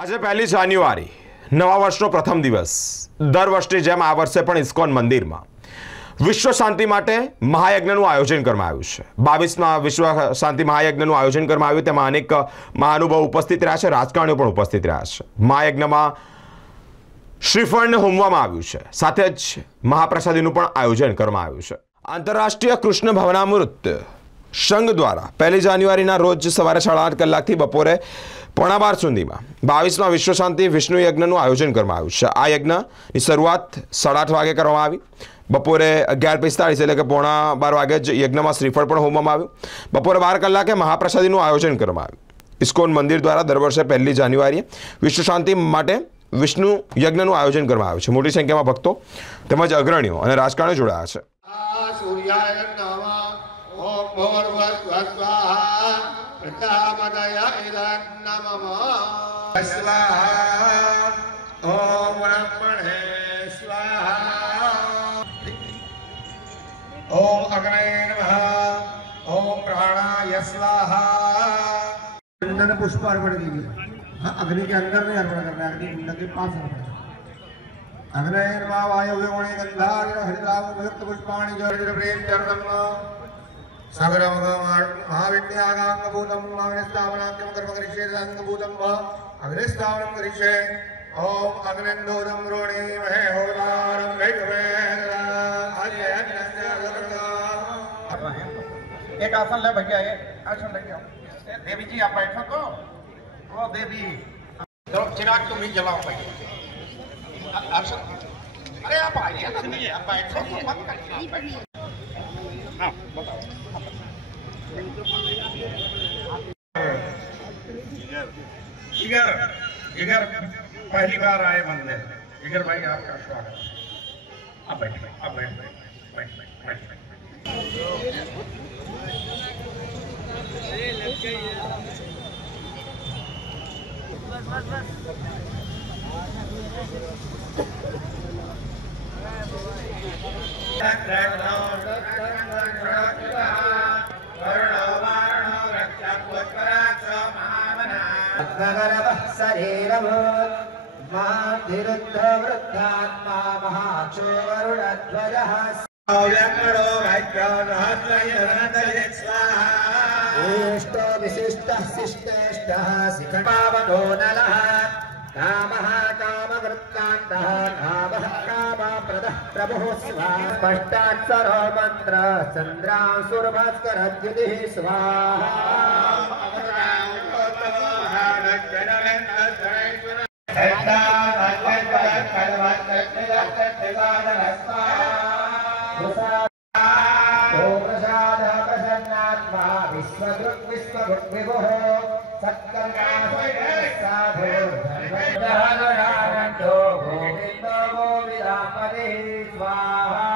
આજે 1 જાન્યુઆરી નવા વર્ષનો પ્રથમ દિવસ દર વર્ષની જેમ આ વર્ષે પણ ઇસ્કોન મંદિરમાં વિશ્વ શાંતિ માટે મહાયજ્ઞનું આયોજન કરવામાં આવ્યું છે। 22માં વિશ્વ શાંતિ મહાયજ્ઞનું આયોજન કરવામાં આવ્યું, તેમાં અનેક મહાનુભાવો ઉપસ્થિત રહ્યા છે, રાજકારણીઓ પણ ઉપસ્થિત રહ્યા છે। મહાયજ્ઞમાં શ્રીફળને હોમવામાં આવ્યું છે, સાથે જ મહાપ્રસાદીનું પણ આયોજન કરવામાં આવ્યું છે। આંતરરાષ્ટ્રીય કૃષ્ણ ભવનામૃત સંઘ દ્વારા 1 જાન્યુઆરીના રોજ સવારે 8:30 કલાકથી બપોરે 12:15 સુધીમાં 22માં વિશ્વ શાંતિ વિષ્ણુ યજ્ઞનું આયોજન કરવામાં આવ્યું છે। આ યજ્ઞની શરૂઆત 8:30 વાગે કરવામાં આવી। બપોરે 11:45 એટલે કે 11:15 વાગે જ યજ્ઞમાં શ્રીફળ પણ હોમવામાં આવ્યું। બપોરે 12 કલાકે મહાપ્રસાદીનું આયોજન કરવામાં આવ્યું। ઇસ્કોન મંદિર દ્વારા દર વર્ષે 1 જાન્યુઆરીએ વિશ્વ શાંતિ માટે વિષ્ણુ યજ્ઞનું આયોજન કરવામાં આવ્યું છે। મોટી સંખ્યામાં ભક્તો તેમજ અગ્રણીઓ અને રાજકારણીઓ જોડાયા છે। ओम अग्ने नमः। ओम प्राणाय स्वाहा। चंदन पुष्प अर्पण कीजिए। हाँ, अग्नि के अंदर नहीं अर्पण करना है, अग्नि कुंड के पास अर्पण करना। अग्ने नमः वायव्योणे गंधाग्र हरिताभ मुक्त पुष्पाणि जल प्रेम चरणम सागरम महाविद्यागांग भूतम अग्निस्तावनाख्यम कर्म करिष्ये संग भूतम अग्निस्तावनम करिष्ये। ओम अग्निन्दोदम रोणे महे होदारम वैकवे एक आसन ले भैया, ये आसन लेके आओ। देवी जी आप बैठो तो वो देवी चलो चिराग तुम ही जलाओ भैया। आसन अरे आप आइए ना, नहीं आप बैठो तो मत करिए। हाँ बताओ। जिगर पहली बार आए मंदिर, जिगर भाई आपका स्वागत। आप बैठिए, आप बैठ। वृद्धात्मा महाक्षो वरुणध्वजः इष्टो विशिष्टः शिष्टेष्टः शिखण्डावतो नलः कामः कामवृत्तान्तः कामः कामप्रदः प्रभुः स्वाहा। स्पष्टाक्षरो मन्त्र चन्द्रांशुर्भास्करद्युतिः स्वाहा। प्रसन्नात्मा विश्वदृक् विश्वभुक्विभुः सत्कर्मासाधो गोविन्दो गोविदापतिः स्वाहा।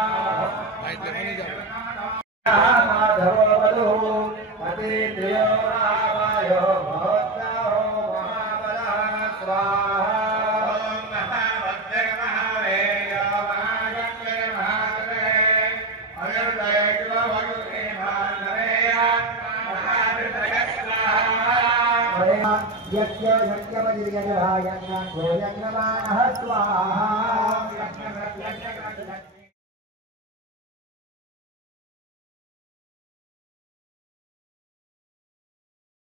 माधवो वधुः पतिन्द्रियो रामायो महोत्साहो महाबलः स्वाहा। यज्ञ यज्ञ स्वाहा।